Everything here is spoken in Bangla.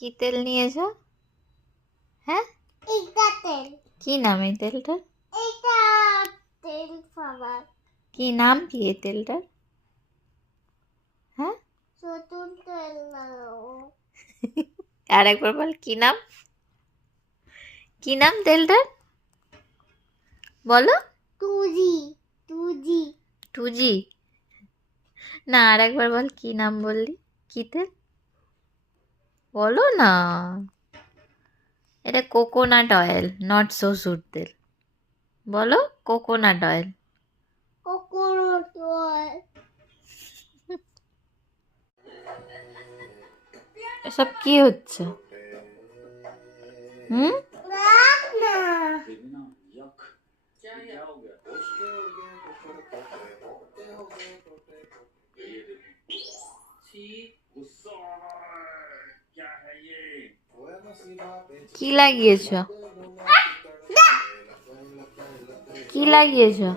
কি তেল নিয়েছো? হ্যাঁ, এটা তেল। কি নাম এই তেলটার? এটা তেল খাবার। কি নাম কি এই তেলটার? হ্যাঁ, নতুন তেল লাগাবো। আর একবার বল কি নাম? কি নাম তেলটার? বলো। টুজি টুজি। টুজি? না, আর একবার বল কি নাম বললি? কি তেল? বলো না। এটা কোকোনাট অয়েল, নট সসুর তেল। বলো কোকোনাট অয়েল। Coconut oil. এসব কি হচ্ছে? হুম? রাখ না। কি লাগিয়েছো? কি লাগিয়েছো?